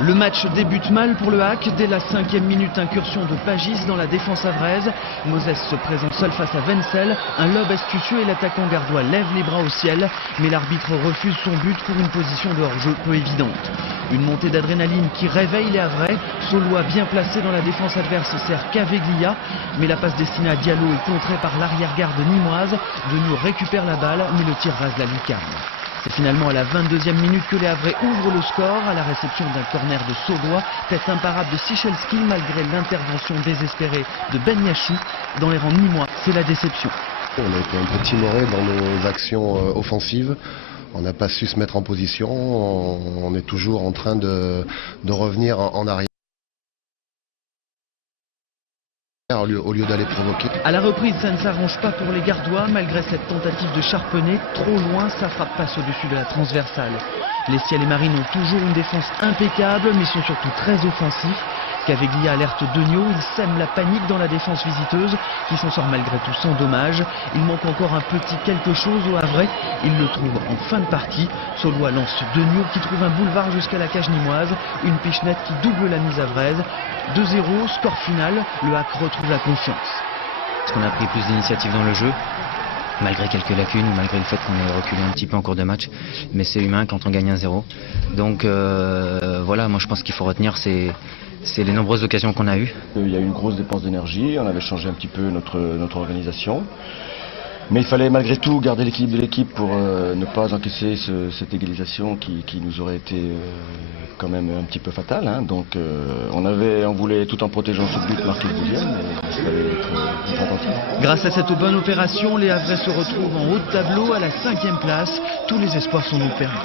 Le match débute mal pour le HAC. Dès la 5e minute, incursion de Pagis dans la défense avraise. Moses se présente seul face à Wenzel. Un lob astucieux et l'attaquant gardois lève les bras au ciel. Mais l'arbitre refuse son but pour une position de hors-jeu peu évidente. Une montée d'adrénaline qui réveille les Havrais. Solois bien placé dans la défense adverse sert Caveglia. Mais la passe destinée à Diallo est contrée par l'arrière-garde nîmoise. Denio récupère la balle, mais le tir rase la lucarne. C'est finalement à la 22e minute que les Havrais ouvrent le score à la réception d'un corner de Solois. Tête imparable de Sichelski malgré l'intervention désespérée de Ben Yachou. Dans les rangs nîmois, c'est la déception. On a été un peu timoré dans nos actions offensives. On n'a pas su se mettre en position. On est toujours en train de revenir en arrière. Au lieu d'aller provoquer. À la reprise, ça ne s'arrange pas pour les Gardois. Malgré cette tentative de charpenner, trop loin, sa frappe passe au-dessus de la transversale. Les Ciels et Marines ont toujours une défense impeccable, mais sont surtout très offensifs. Caveglia alerte Denio, il sème la panique dans la défense visiteuse, qui s'en sort malgré tout sans dommage. Il manque encore un petit quelque chose au Havrais. Il le trouve en fin de partie. Solois lance Denio qui trouve un boulevard jusqu'à la cage nîmoise. Une pichenette qui double la mise havraise. 2-0, score final. Le HAC retrouve la confiance. Est-ce qu'on a pris plus d'initiative dans le jeu ? Malgré quelques lacunes, malgré le fait qu'on ait reculé un petit peu en cours de match, mais c'est humain quand on gagne 1-0. Donc voilà, moi je pense qu'il faut retenir c'est les nombreuses occasions qu'on a eues. Il y a eu une grosse dépense d'énergie, on avait changé un petit peu notre organisation. Mais il fallait malgré tout garder l'équilibre de l'équipe pour ne pas encaisser cette égalisation qui nous aurait été quand même un petit peu fatale. Hein. Donc on voulait tout en protégeant ce but marquer le deuxième, mais il fallait être attentif. Grâce à cette bonne opération, les Havrais se retrouvent en haut de tableau à la 5e place. Tous les espoirs sont donc permis.